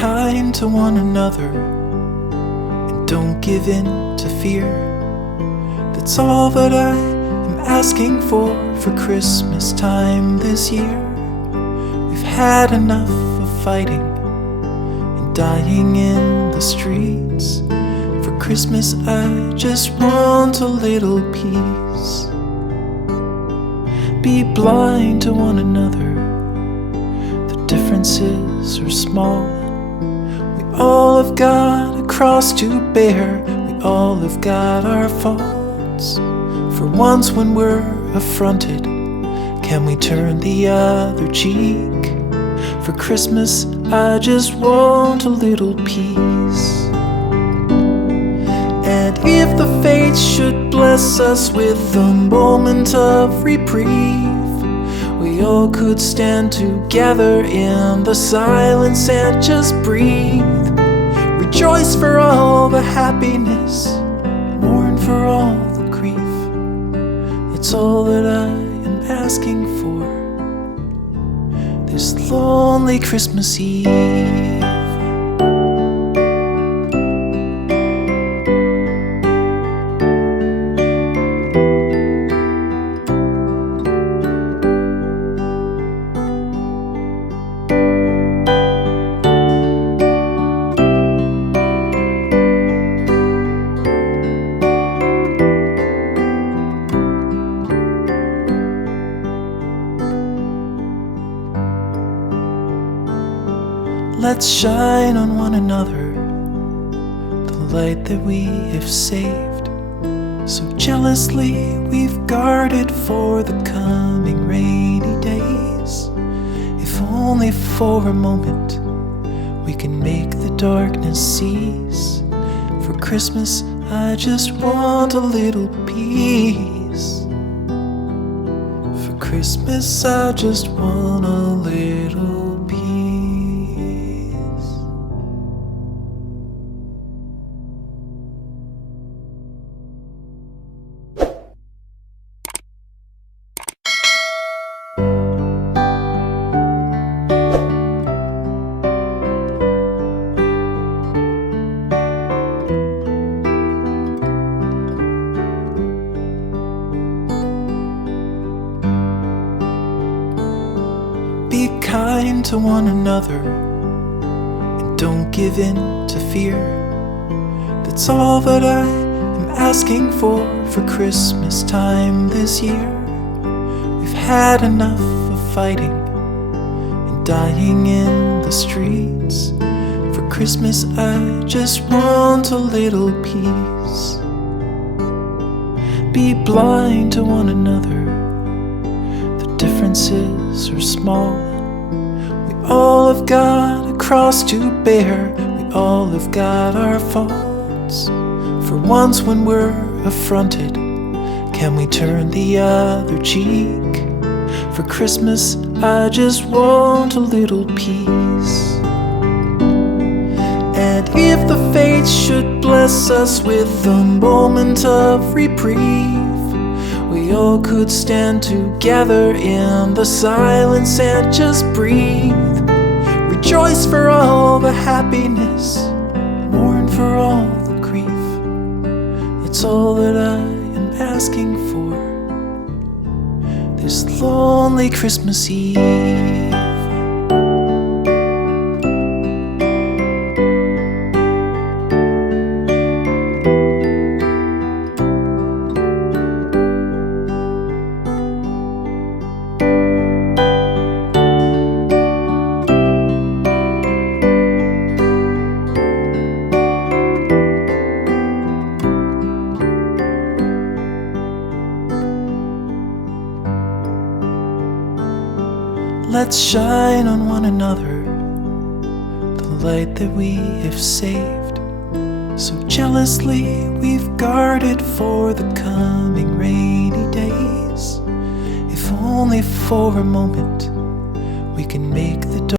kind to one another and don't give in to fear. That's all that I am asking for Christmas time this year. We've had enough of fighting and dying in the streets. For Christmas I just want a little peace. Be blind to one another, the differences are small. We all have got a cross to bear, we all have got our faults. For once when we're affronted, can we turn the other cheek? For Christmas I just want a little peace. And if the fates should bless us with a moment of reprieve, we all could stand together in the silence and just breathe. Rejoice for all the happiness, mourn for all the grief. It's all that I am asking for this lonely Christmas Eve. Let's shine on one another the light that we have saved. So jealously we've guarded for the coming rainy days. If only for a moment we can make the darkness cease. For Christmas I just want a little peace. For Christmas I just want a little peace. Be kind to one another and don't give in to fear. That's all that I am asking for Christmas time this year. We've had enough of fighting and dying in the streets. For Christmas I just want a little peace. Be blind to one another, the differences are small. We all have got a cross to bear, we all have got our faults. For once when we're affronted, can we turn the other cheek? For Christmas I just want a little peace. And if the fates should bless us with a moment of reprieve, we all could stand together in the silence and just breathe. Rejoice for all the happiness, mourn for all the grief. It's all that I am asking for this lonely Christmas Eve. Let's shine on one another the light that we have saved. So jealously we've guarded for the coming rainy days. If only for a moment we can make